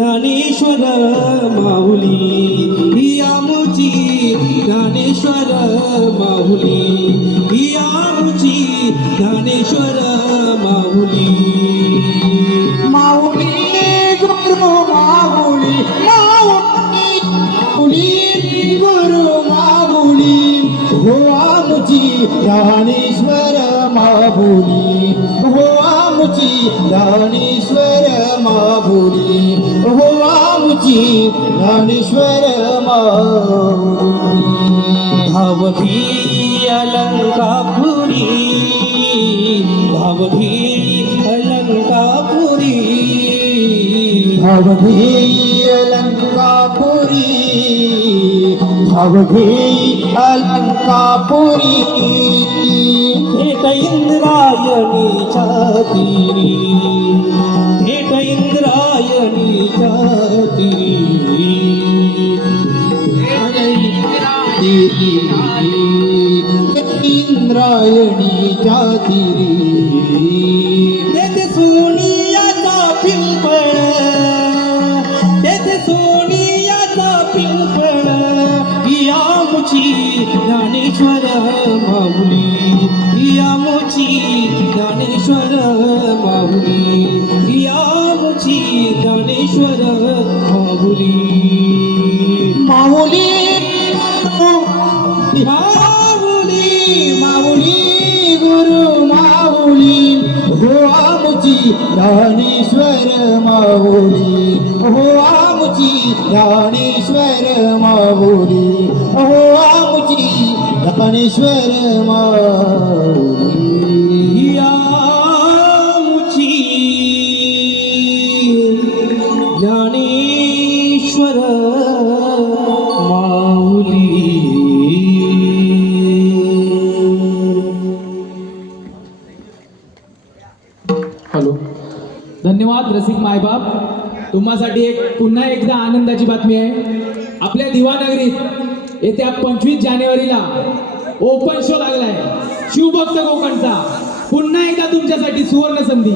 ज्ञानेश्वर माहुली आमुची ज्ञानेश्वर माहुली आमुची ज्ञानेश्वर माहुली माहुली गुरु माहुली माहुली गुरु माहुली हो आमुची ज्ञानेश्वर माहुली हो आमची ज्ञानेश्वर माऊली हो आमची ज्ञानेश्वर माऊली धावधी अलंकापुरी धावधी अलंकापुरी भवघे भवघे अलंकापुरी भेट इंद्रायणीच्या तीरी भेट इंद्रायणीच्या तीरी इंद्रायणी जातिरी ज्ञानेश्वर माऊली यामुची ज्ञानेश्वर माऊली यामुची ज्ञानेश्वर माऊली माऊली माऊली माऊली गुरु माऊली हो आमुची ज्ञानेश्वर माऊली हो आमुची ज्ञानेश्वर माऊली हो आमुची माची. माऊली यामुची ज्ञानेश्वर माऊली. हॅलो. धन्यवाद रसिक मायबाप. तुम्हासाठी एक पुन्हा एकदा आनंदाची बातमी आहे. आपल्या दिवानगरीत येत्या पंचवीस जानेवारीला ओपन शो लागलाय. शिवभक्त कोकणचा. पुन्हा एकदा तुमच्यासाठी सुवर्ण संधी